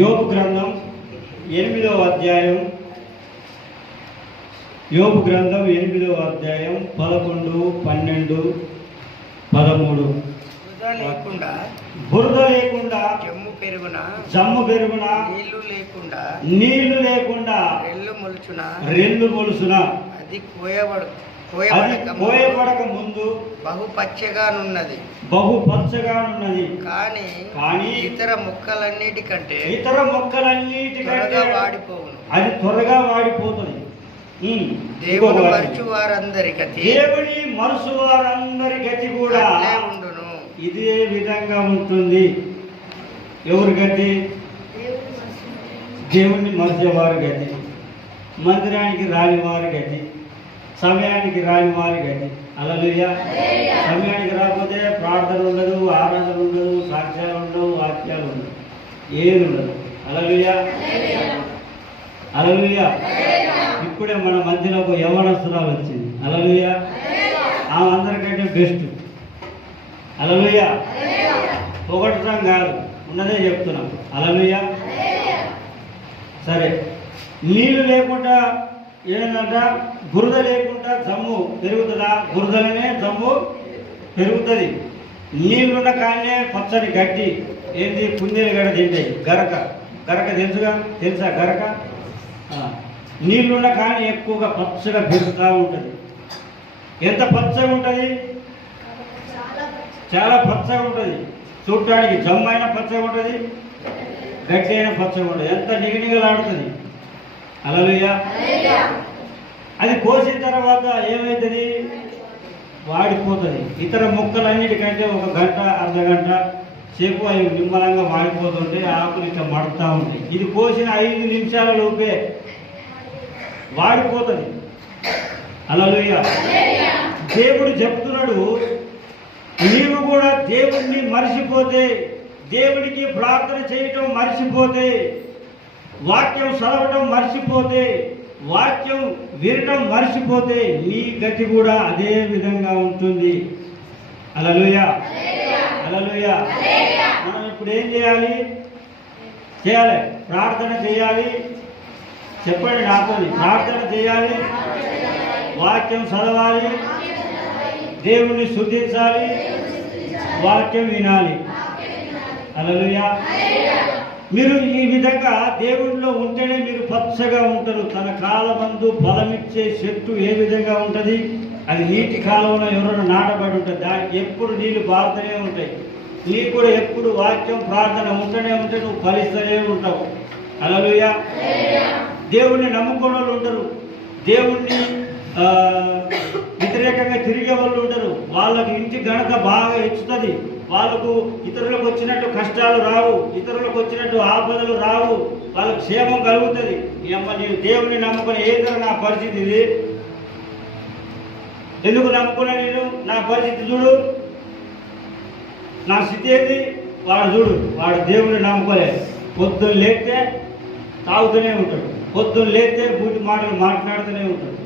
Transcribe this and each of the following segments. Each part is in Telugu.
యోపు గ్రంథం ఎనిమిదవ అధ్యాయం. యోపు గ్రంథం ఎనిమిదవ అధ్యాయం పదకొండు పన్నెండు పదమూడు. లేకుండా బురద లేకుండా జమ్ము పెరుగున జమ్ము పెరుగున నీళ్ళు లేకుండా నీళ్ళు లేకుండా రెల్లు మొలుచున రెల్లు మొలుసున అది కోయబడు కోయబడక ముందు బహు పచ్చగానున్నది బహు పచ్చగా ఉన్నది కానీ కానీ ఇతర మొక్కలన్నిటికంటే ఇతర మొక్కలన్నిటికంటే త్వరగా వాడిపోవును. అది త్వరగా వాడిపోతుంది. దేవుడు. మరచు వారందరి గతి. దేవుని మనసు వారందరి గతి కూడా ఉండును. ఇదే విధంగా ఉంటుంది. ఎవరి గతి? దేవుణ్ణి మరిచేవారి గతి. మందిరానికి రాని వారి గతి. సమయానికి రాని వారి గతి అలలుయ సమయానికి రాకపోతే ప్రార్థన ఉండదు ఆరాధన ఉండదు సాక్ష్యాలు ఉండవు వాక్యాలు ఉండవు. ఏది ఉండదు. అలలుయ అలలుయ ఇప్పుడే మన మధ్యలో ఒక యవనస్తురాలు వచ్చింది. అలలుయ ఆమె అందరికంటే బెస్ట్. అలలుయ పొగట్టడం కాదు. ఉన్నదే చెప్తున్నాం. అలలుయ సరే. నీళ్ళు లేకుండా ఏంటంట బురద లేకుండా జమ్ము పెరుగుతుందా? బురదలనే జమ్ము పెరుగుతుంది. నీళ్ళున్న కానే పచ్చడి గడ్డి ఏంటి కుందేలు గడ్డ తింటాయి. గరక. గరక తెలుసుగా? తెలుసా గరక? నీళ్ళున్న కానీ ఎక్కువగా పచ్చగా పెరుగుతూ ఉంటుంది. ఎంత పచ్చగా ఉంటుంది? చాలా పచ్చగా ఉంటుంది. చూడటానికి జమ్ము అయినా పచ్చగా ఉంటుంది గడ్డి అయినా పచ్చగా ఉంటుంది. ఎంత నిగనిగలాడుతుంది. అలలుయ అది కోసిన తర్వాత ఏమవుతుంది వాడిపోతుంది. ఇతర మొక్కలన్నిటికంటే ఒక గంట అర్ధ గంట సేపు అవి నిమ్మలంగా వాడిపోతుంటే ఆకులు ఇట్లా మడుతూ ఉంటాయి ఇది కోసిన ఐదు నిమిషాల లోపే వాడిపోతుంది. అలలుయ దేవుడు చెప్తున్నాడు నీవు కూడా దేవుణ్ణి మర్చిపోతే దేవుడికి ప్రార్థన చేయటం మర్చిపోతే వాక్యం చదవటం మర్చిపోతే వాక్యం వినటం మర్చిపోతే నీ గతి కూడా అదే విధంగా ఉంటుంది. అలలుయ. అలలుయ. మనం ఇప్పుడు ఏం చేయాలి? చేయాలి. ప్రార్థన చేయాలి. చెప్పండి నాతో ప్రార్థన చేయాలి. వాక్యం చదవాలి. దేవుణ్ణి శుద్ధించాలి. వాక్యం వినాలి. అలలుయా. మీరు ఈ విధంగా దేవుడిలో ఉంటేనే మీరు పచ్చగా ఉంటారు. తన కాలమందు ఫలమిచ్చే చెట్టు ఏ విధంగా ఉంటుంది? అది నీటి కాలంలో ఎవరైనా నాటబడి ఉంటుంది దానికి ఎప్పుడు నీళ్ళు పారుతూనే ఉంటాయి. నీకు కూడా ఎప్పుడు వాక్యం ప్రార్థన ఉంటూనే ఉంటే నువ్వు ఫలిస్తూనే ఉంటావు. అలలుయ దేవుణ్ణి నమ్ముకున్న వాళ్ళు ఉంటారు దేవుణ్ణి వ్యతిరేకంగా తిరిగే వాళ్ళు ఉంటారు వాళ్ళకి ఇంటి ఘనత బాగా ఇచ్చుతుంది. వాళ్ళకు ఇతరులకు వచ్చినట్టు కష్టాలు రావు ఇతరులకు వచ్చినట్టు ఆపదలు రావు వాళ్ళకు క్షేమం కలుగుతుంది. నేను దేవుణ్ణి నమ్ముకుని ఏదో నా పరిస్థితి ఇది. ఎందుకు నమ్ముకున్నా నేను? నా పరిస్థితి చూడు. నా స్థితి ఏంటి వాడు చూడు. వాడు దేవుణ్ణి నమ్ముకోలేదు పొద్దున్న లేస్తే తాగుతూనే ఉంటాడు. పొద్దున్న లేస్తే బూటి మాటలు మాట్లాడుతూనే ఉంటాడు.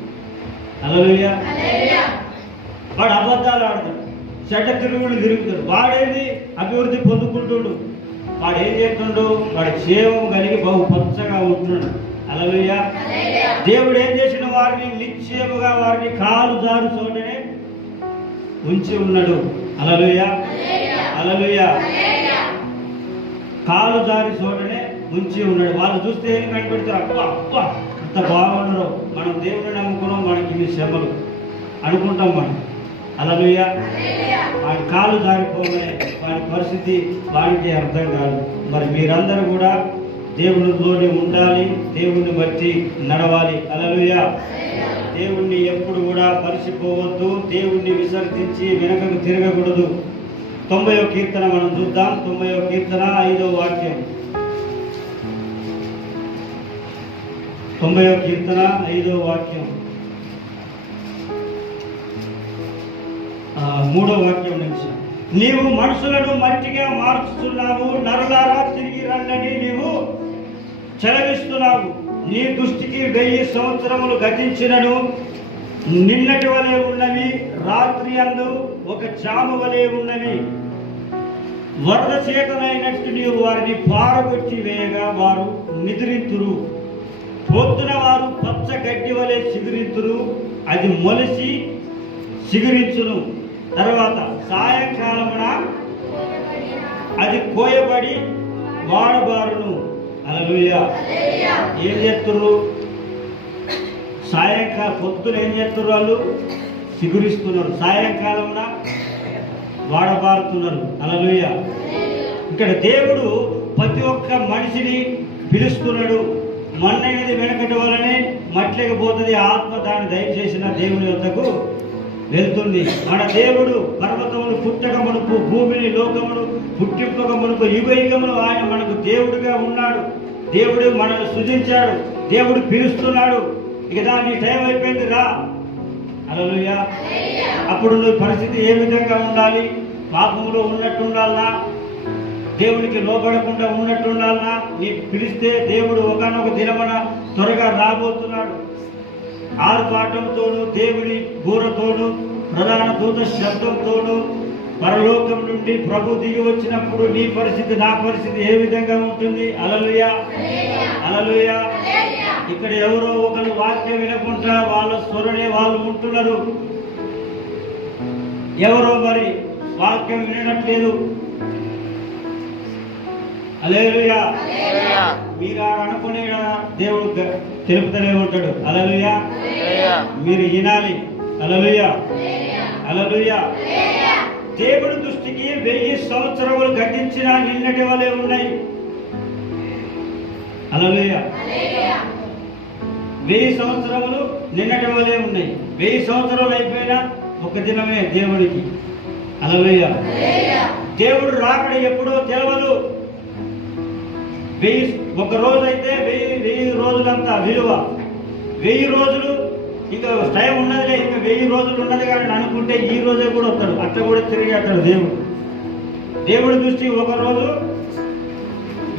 అలలుయ్య వాడు అబద్ధాలు ఆడతాడు. చెడ్డ తిరుగుళ్ళు తిరుగుతాడు. వాడేది? అభివృద్ధి పొందుకుంటుడు. వాడు ఏం చేస్తుండు? వాడు క్షేమం కలిగి బహు పచ్చగా ఉంటున్నాడు. అలలుయ్య దేవుడు ఏం చేసిన వారిని నిశ్చయముగా వారిని కాలు జారు చోటనే ఉంచి ఉన్నాడు. అలలుయ అలలుయ కాలు జారి చోటనే ఉంచి ఉన్నాడు. వాళ్ళు చూస్తే ఏం కనిపెడతారు? అబ్బా అబ్బా అంత బాగున్నారు మనం దేవుడిని నమ్ముకున్నాం మనకి ఇవి శ్రమలు. అనుకుంటాం మనం. అలలుయ వాడి కాలు జారిపోగానే వాడి పరిస్థితి వాడికి అర్థం కాదు. మరి మీరందరూ కూడా దేవునిలోనే ఉండాలి దేవుణ్ణి బట్టి నడవాలి. అలలుయ దేవుణ్ణి ఎప్పుడు కూడా పరిచిపోవద్దు దేవుణ్ణి విసర్జించి వెనకకు తిరగకూడదు. తొంభైవ కీర్తన మనం చూద్దాం. తొంభైవ కీర్తన ఐదో వాక్యం. తొంభైవ కీర్తన ఐదో వాక్యం. మూడో వాక్యం నుంచి. నీవు మనుషులను మట్టిగా మార్చుతున్నావు నరులారా తిరిగి రండని నీవు చెలవిస్తున్నావు. నీ దృష్టికి వెయ్యి సంవత్సరములు గతించినను. నిన్నటి వలె ఉన్నవి రాత్రి అందు ఒక చాము వలె ఉన్నవి. వరద చేతనైనట్టు నీవు వారిని పారగొట్టి వేయగా వారు నిద్రింతురు. పొద్దున వారు పచ్చ గడ్డి వలె చిగురింతురు అది మొలిసి చిగురించును తర్వాత సాయంకాలమున అది కోయబడి వాడబారును. అలలుయ ఏం చేస్తుర్రు? సాయంకాలం పొద్దున ఏం చేస్తున్నారు వాళ్ళు? చిగురిస్తున్నారు సాయంకాలమున వాడబారుతున్నారు. అలలుయ ఇక్కడ దేవుడు ప్రతి ఒక్క మనిషిని పిలుస్తున్నాడు. మన్నైనది వెనకటి వలనే మట్లేకపోతుంది ఆత్మ దాన్ని దయచేసిన దేవుని వద్దకు వెళ్తుంది. మన దేవుడు పర్వతములు పుట్టక మనకు భూమిని లోకమును పుట్టింపక మనకు యుగయుగములు ఆయన మనకు దేవుడిగా ఉన్నాడు. దేవుడు మనల్ని సృజించాడు. దేవుడు పిలుస్తున్నాడు. ఇక దాని టైం అయిపోయింది రా. అలలుయా అప్పుడు నువ్వు పరిస్థితి ఏ విధంగా ఉండాలి? పాపంలో ఉన్నట్టు ఉండాలనా దేవునికి లోపడకుండా ఉన్నట్టు నీ పిలిస్తే దేవుడు ఒకనొక దినమన త్వరగా రాబోతున్నాడు. ఆర్భాటంతోనూ దేవుని బూరతోను ప్రధాన దూత శబ్దంతోను పరలోకం నుండి ప్రభు దిగి వచ్చినప్పుడు నీ పరిస్థితి నా పరిస్థితి ఏ విధంగా ఉంటుంది? అలలుయా. అలలుయా. ఇక్కడ ఎవరో ఒకరు వాక్యం వినకుండా వాళ్ళ స్వరనే వాళ్ళు ఉంటున్నారు. ఎవరో మరి వాక్యం వినట్లేదు. అలేలుయా. మీరు అనుకునే దేవుడు తెలుపుతూనే ఉంటాడు. అలలుయా. మీరు వినాలి. అలలుయా. అలలుయా. దేవుడి దృష్టికి వెయ్యి సంవత్సరములు గతించిన నిన్నటి వలె ఉన్నాయి. అలలుయా. వెయ్యి సంవత్సరములు నిన్నటి వలె ఉన్నాయి. వెయ్యి సంవత్సరాలు అయిపోయినా ఒక దినమే దేవుడికి అలలుయా. దేవుడు రాకడ ఎప్పుడో తెలవదు. వెయ్యి ఒక రోజు అయితే వెయ్యి వెయ్యి రోజులంతా విలువ. వెయ్యి రోజులు ఇంకా టైం ఉన్నదిలే ఇంకా వెయ్యి రోజులు ఉన్నది కానీ అనుకుంటే ఈ రోజే కూడా వస్తాడు. అట్లా కూడా తిరిగి అట్టాడు దేవుడు. దేవుడి దృష్టి ఒక రోజు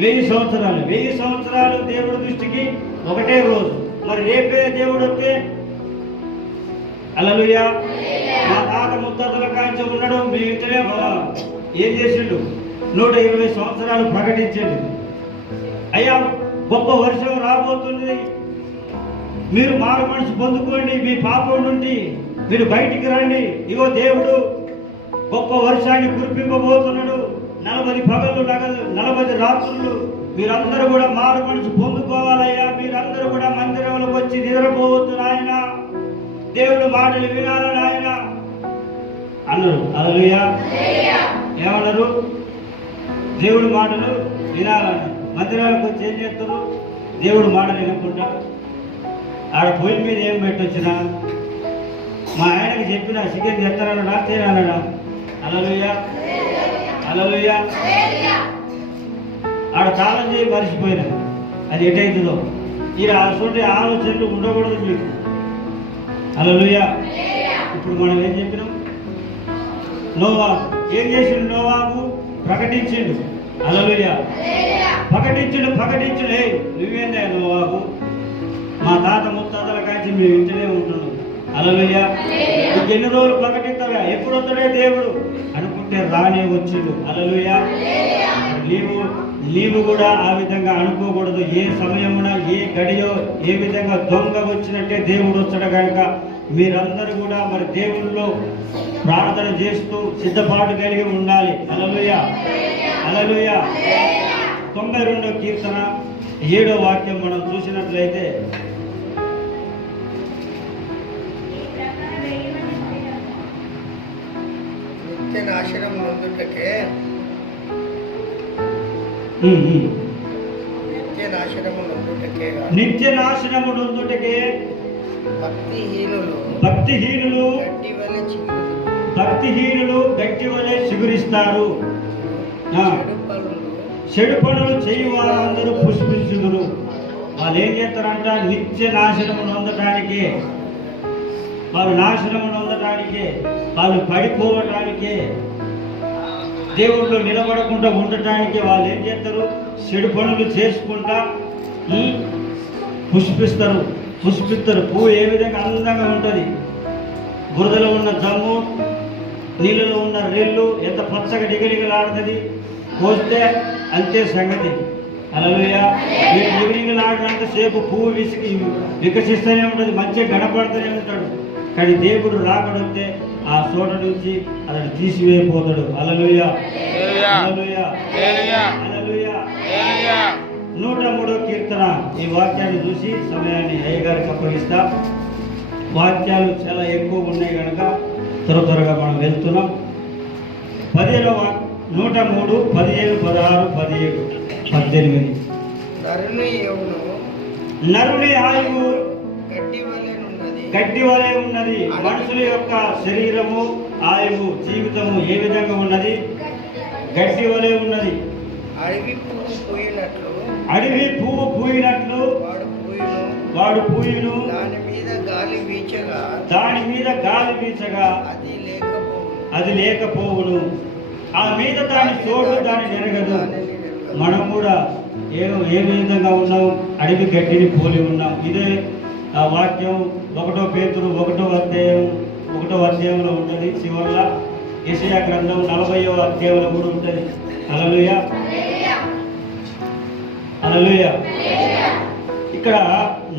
వెయ్యి సంవత్సరాలు. వెయ్యి సంవత్సరాలు దేవుడి దృష్టికి ఒకటే రోజు. మరి రేపే దేవుడు వస్తే? అలలుయా మా తాత ముత్తాతల కాంచి ఉన్నాడు మీ ఇంటనే ఏం చేసిండు? నూట ఇరవై సంవత్సరాలు ప్రకటించండి అయ్యా గొప్ప వర్షం రాబోతుంది. మీరు మారు మనసు పొందుకోండి మీ పాపం నుండి మీరు బయటికి రండి. ఇగో దేవుడు గొప్ప వర్షాన్ని కురిపింపబోతున్నాడు. నలభై పగలు నగలు నలభై రాత్రులు మీరందరూ కూడా మారు మనసు పొందుకోవాలయ్యా. మీరందరూ కూడా మందిరంలోకి వచ్చి నిద్రపోవద్దు నాయన. దేవుడు మాటలు వినాలని ఆయన అన్నారు. అలలుయా ఏమన్నారు? దేవుడి మాటలు వినాలని. మందిరాలకు వచ్చి ఏం చేస్తారు దేవుడు మాట వినకుండా ఆడ పొయ్యి మీద ఏం పెట్టొచ్చినా? మా ఆయనకి చెప్పిన చికెన్ తెస్తానన్నా తేనన్నా అలలుయ్యా అలలుయ్యా ఆడ కాలం చేయి మరిచిపోయినా. అది ఎటైతుందో? ఈ అటువంటి ఆలోచనలు ఉండకూడదు మీకు. అలలుయ్యా ఇప్పుడు మనం ఏం చెప్పినాం? నోవా ఏం చేసిండు నోవాకు ప్రకటించిండు. అలలుయ్యా ప్రకటించుడు ప్రకటించుడు ఏ నువ్వేందా నోవాకు మా తాత ముత్తాతల కాంచి మేము ఇంటనే ఉంటున్నాం అలలుయ్యా. ఎన్ని రోజులు ప్రకటిస్తావా ఎప్పుడు వస్తాడే దేవుడు? అనుకుంటే రానే వచ్చిండు. అలలుయ్యా. నీవు నీవు కూడా ఆ విధంగా అనుకోకూడదు. ఏ సమయమున ఏ గడియో ఏ విధంగా దొంగ వచ్చినట్టే దేవుడు వస్తాడు కనుక మీరందరూ కూడా మరి దేవుళ్ళలో ప్రార్థన చేస్తూ సిద్ధపాటు కలిగి ఉండాలి. అలలుయ అలలుయ తొంభై రెండో కీర్తన ఏడో వాక్యం మనం చూసినట్లయితే నిత్య నాశనం నొందుటకే. నిత్య నాశనము నొందుటకే కాదు. నిత్య నాశనము నొందుటకే భక్తిహీనులు భక్తిహీనులు భక్తిహీనులు గట్టి వలె చిగురిస్తారు. చెడు పనులు చేయు వారందరూ పుష్పించుదురు. వాళ్ళు ఏం చేస్తారంట? నిత్య నాశనము నొందటానికే వాళ్ళు నాశనము నొందటానికే వాళ్ళు పడిపోవటానికే. దేవుళ్ళు నిలబడకుండా ఉండటానికి వాళ్ళు ఏం చేస్తారు? చెడు పనులు చేసుకుంటా పుష్పిస్తారు. పుష్పిస్తారు. పువ్వు ఏ విధంగా అందంగా ఉంటుంది? బురదలో ఉన్న జమ్ము నీళ్ళలో ఉన్న రెల్లు ఎంత పచ్చగా డిగడిగలాడుతుంది కోస్తే అంతే సంగతి. అలలుయ మీరు ఈవినింగ్ సేపు పువ్వు విసిగి వికసిస్తూనే ఉంటుంది మంచిగా గడపడుతూనే ఉంటాడు. కానీ దేవుడు రాకడొస్తే ఆ చోట నుంచి అతడు తీసివేయపోతాడు అలలుయ అలలుయ అలలుయ నూట మూడో కీర్తన. ఈ వాక్యాన్ని చూసి సమయాన్ని అయ్యగారికి అప్పగిస్తా. వాక్యాలు చాలా ఎక్కువ ఉన్నాయి కనుక త్వర త్వరగా మనం వెళ్తున్నాం. పదిహేనవ నూట మూడు పదిహేను పదహారు పదిహేడు పద్దెనిమిది. నరుని ఆయువు గడ్డి వలె ఉన్నది. మనుషుల యొక్క శరీరము ఆయువు జీవితము ఏ విధంగా ఉన్నది? గడ్డి వలె ఉన్నది. అడవి పువ్వు పోయినట్లు. అడవి పువ్వు పూయినట్లు. వాడు పోయిను. దాని మీద గాలి వీచగా. దాని మీద గాలి వీచగా. అది లేకపోవు అది లేకపోవును. ఆ మీద దాని చోటు దాని జరగదు మనం కూడా ఏ ఏ విధంగా ఉన్నాం? అడవి గడ్డిని పోలి ఉన్నాం. ఇదే ఆ వాక్యం ఒకటో పేతురు ఒకటో అధ్యాయం ఒకటో అధ్యాయంలో ఉంటుంది. చివరిలో యెషయా గ్రంథం నలభైవ అధ్యాయంలో కూడా ఉంటుంది. అలలుయ అలలుయ ఇక్కడ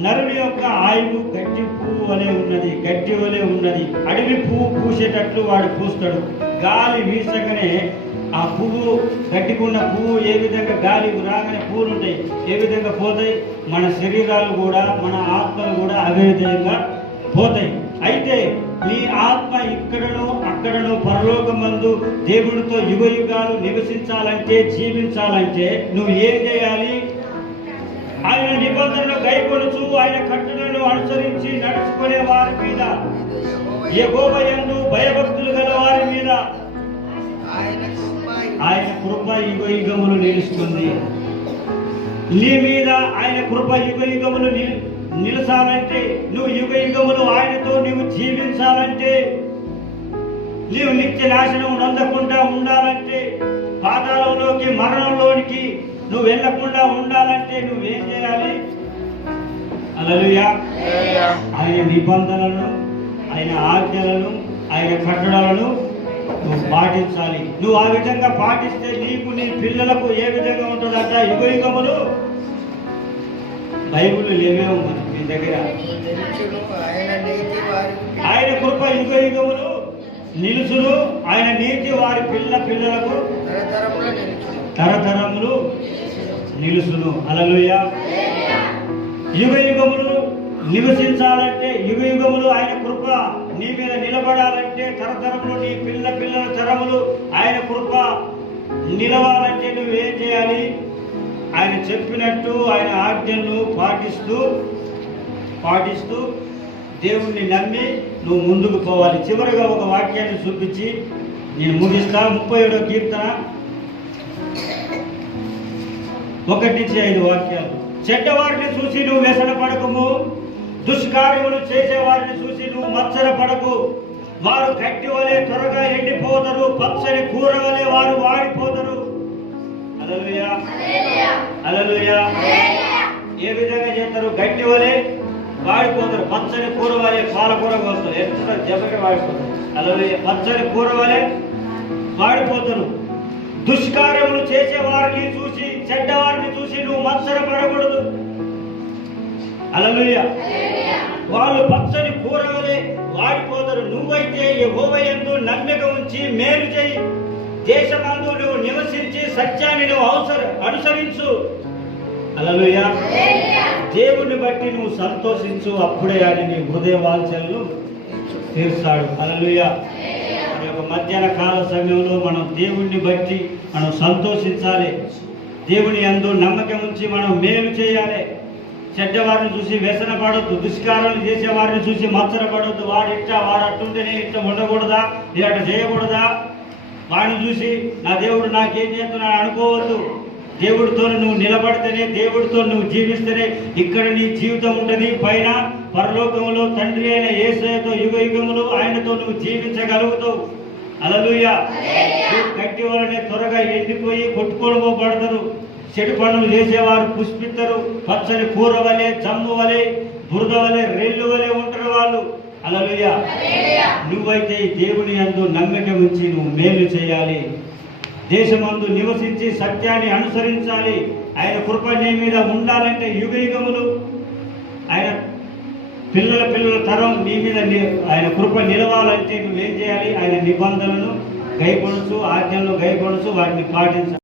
నరుని యొక్క ఆయువు గడ్డి పువ్వు వలె ఉన్నది. గడ్డి వలె ఉన్నది. అడవి పువ్వు పూసేటట్లు వాడు పూస్తాడు. గాలి వీసగానే ఆ పువ్వు గట్టికున్న పువ్వు ఏ విధంగా గాలి రాగానే పువ్వులు ఉంటాయి ఏ విధంగా పోతాయి? మన శరీరాలు కూడా మన ఆత్మలు కూడా అదే విధంగా పోతాయి. అయితే నీ ఆత్మ ఇక్కడను అక్కడను పరలోకమందు దేవుడితో యుగ యుగాలు నివసించాలంటే జీవించాలంటే నువ్వు ఏం చేయాలి? ఆయన నిబంధనలు గైకొనుచు ఆయన కట్టులను అనుసరించి నడుచుకునే వారి మీద. యెహోవయందు భయభక్తులు ఆయన కృప యుగ యుగములు నిలుస్తుంది. నీ మీద ఆయన కృప యుగ యుగములు నిల్- నిలసాలంటే నువ్వు యుగ యుగములు ఆయనతో నువ్వు జీవించాలంటే నీవు నిత్య నాశనం నొందకుండా ఉండాలంటే పాతాళంలోకి మరణంలోనికి నువ్వు వెళ్ళకుండా ఉండాలంటే నువ్వేం చేయాలి? అలలుయా. ఆయన నిబంధనలను ఆయన ఆజ్ఞలను ఆయన కట్టడాలను నువ్వు పాటించాలి. నువ్వు ఆ విధంగా పాటిస్తే నీకు నీ పిల్లలకు ఏ విధంగా ఉంటుందంట? యుగ యుగములు బైబుల్ లేవే ఉన్నది మీ దగ్గర. ఆయన కృప యుగ యుగములు నిలుచును. ఆయన నీతి వారి పిల్ల పిల్లలకు తరతరములు నిలుసును అలలుయ యుగ యుగములు నివసించాలంటే యుగ యుగములు ఆయన కృప నీ మీద నిలబడాలంటే తరతరములు నీ పిల్ల పిల్లల తరములు ఆయన కృప నిలవాలంటే నువ్వేం చేయాలి? ఆయన చెప్పినట్టు ఆయన ఆజ్ఞలను పాటిస్తూ పాటిస్తూ దేవుణ్ణి నమ్మి నువ్వు ముందుకు పోవాలి. చివరిగా ఒక వాక్యాన్ని చూపించి నేను ముగిస్తా. ముప్పై ఏడో కీర్తన. ఒకటి నుంచి ఐదు వాక్యాలు. చెడ్డవారిని చూసి నువ్వు వ్యసన పడకము దుష్కార్యములు చేసేవారిని చూసి నువ్వు మత్సర పడకు వారు గట్టి వలె త్వరగా ఎండిపోతారు పచ్చని కూర వలె వారు వాడిపోతారు. అలలుయా ఏ విధంగా చేస్తారు? గట్టి వలె వాడిపోతారు పచ్చని కూర వలె పాలకూర కోస్తారు. ఎంత జబకి వాడిపోతారు. అలలుయ పచ్చని కూర వలె వాడిపోతారు. దుష్కార్యములు చేసే వారిని చూసి చెడ్డవారిని చూసి నువ్వు మత్సర పడకూడదు అలలుయ వాళ్ళు పచ్చని కూరగానే వాడిపోతారు. నువ్వైతే యెహోవాయందు నమ్మిక ఉంచి మేలు చేయి. దేశమందు నువ్వు నివసించి సత్యాన్ని నువ్వు అవసర అనుసరించు. అలలుయ దేవుని బట్టి నువ్వు సంతోషించు. అప్పుడే అని నీ హృదయ వాంఛలను తీర్చాడు. అలలుయ ఈ యొక్క మధ్యాహ్న కాల సమయంలో మనం దేవుణ్ణి బట్టి మనం సంతోషించాలి. దేవుని యందు నమ్మకం ఉంచి మనం మేలు చేయాలి. చెడ్డవారిని చూసి వ్యసన పడొద్దు దుష్కారాలు చేసే వారిని చూసి మత్సర పడొద్దు. వాడు ఇట్ట వాడు అట్టుంటే నేను ఇట్ట ఉండకూడదా నేను అట్ట చేయకూడదా? వాడిని చూసి నా దేవుడు నాకేం చేస్తున్నాడు అనుకోవద్దు. దేవుడితో నువ్వు నిలబడితేనే దేవుడితో నువ్వు జీవిస్తేనే ఇక్కడ నీ జీవితం ఉంటుంది పైన పరలోకంలో తండ్రి అయిన ఏసయతో యుగ యుగములు ఆయనతో నువ్వు జీవించగలుగుతావు. అలలుయ గట్టి వలనే త్వరగా ఎండిపోయి కొట్టుకొని పోబడతారు. చెడు పనులు చేసేవారు పుష్పిస్తారు పచ్చని కూర వలె జమ్ము వలె బురద వలె రెల్లు వలె ఉంటారు వాళ్ళు. అలలుయ. నువ్వైతే ఈ దేవుని అందు నమ్మిక ఉంచి నువ్వు మేలు చేయాలి. దేశమందు నివసించి సత్యాన్ని అనుసరించాలి. ఆయన కృప నీ మీద ఉండాలంటే యుగ యుగములు ఆయన పిల్లల పిల్లల తరం నీ మీద ఆయన కృప నిలవాలంటే నువ్వేం చేయాలి? ఆయన నిబంధనలను గైకొనసు ఆజ్ఞలను గైకొనసు వాటిని పాటించాలి.